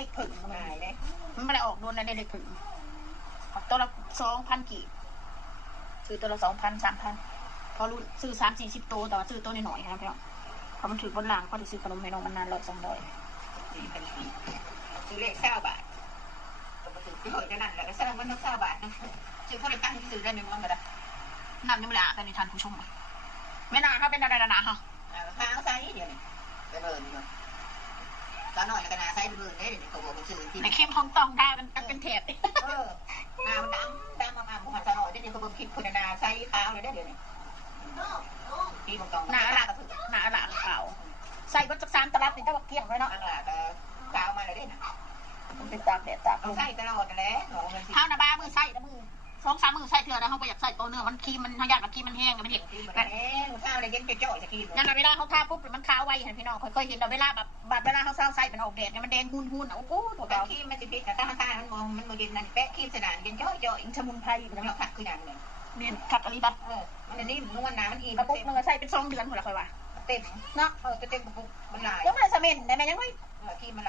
เลขผึ่ง หายเลย มันไม่ได้ออกโดนในเลขผึ่งตัวละ2,000กี่ซื้อตัวละ2,000 3,000พอรุ่นซื้อ30-40ตัวแต่ว่าซื้อตัวน้อยๆครับพี่น้องพอมันถือบนหลังก็จะซื้อขนมให้น้องมันนาน100-200 4,000ซื้อเลข9 บาทก็มาถือที่หอยจะนั่นแหละก็สร้างมันต้อง9 บาทนะซื้อเขาเลยตั้งซื้อได้ในมันก็ได้ นั่นยังไม่ได้แต่ในทันผู้ชมไม่นานถ้าเป็นอะไรนะฮะ ข้าวไซส์เดี๋ยวนี้ไปเบิร์นอยู่ตอนหน่อยก็นาไซส์เบิร์นได้เดี๋ยวนี้เขาบอกเป็นชื่อที่ ในคลิปของต้องได้มันเป็นเทป นามันดำมาผู้หันตอนหน่อยได้เดี๋ยวเขาบอกคลิปคุณนาไซส์ขาวเลยได้เดี๋ยวนี้ที่ของต้อง หนาละขาวใส่ก็จะ3 ตลับนี่ถ้าว่าเกี่ยงเลยเนาะ อันหลักขาวมาเลยได้นะ มันเป็นตากแดดตากล เอา ม ไส้ตลอดแล้วหนูเงินสิ ข้าวหน้าบ้ามือใส่แล้วมือ2-3 มือใส่เถื่อนนะเขาไปอยากใส่ตัวเนื้อมันครีมมันเขาอยากกับครีมมันแห้งกันไม่เด็ก ที่เหมือนแม่หนูข้าวอะไรยังจะจ่อยจะกิน นั่นเวลาเขาทาปุ๊บมันขาวไวเห็นพี่น้องเคยเห็นเราเวลาแบบบาดเวลาเขาเศร้าใส่เป็นออกแดดเนี่ยมันแดงหุ่นโอ้โหตัว บาง เรา ทีมันจะพิษแต่ข้างๆมันมองเย็นนั่นแปะขี้สนานยังจ่อย สมุนไพร มันเราขัดคืออย่างนี้ เมียนขัดอะไรบ้าง มันนี่นวลน้ำมันอีก กระปุกนึงใส่เป็น2 เดือนหัวละค่อยว่า เต็ม เนาะ เต็มกระปุกมันหลาย ยังไม่ได้สมินได้ไหมยังไม่ ขี้มันหลาย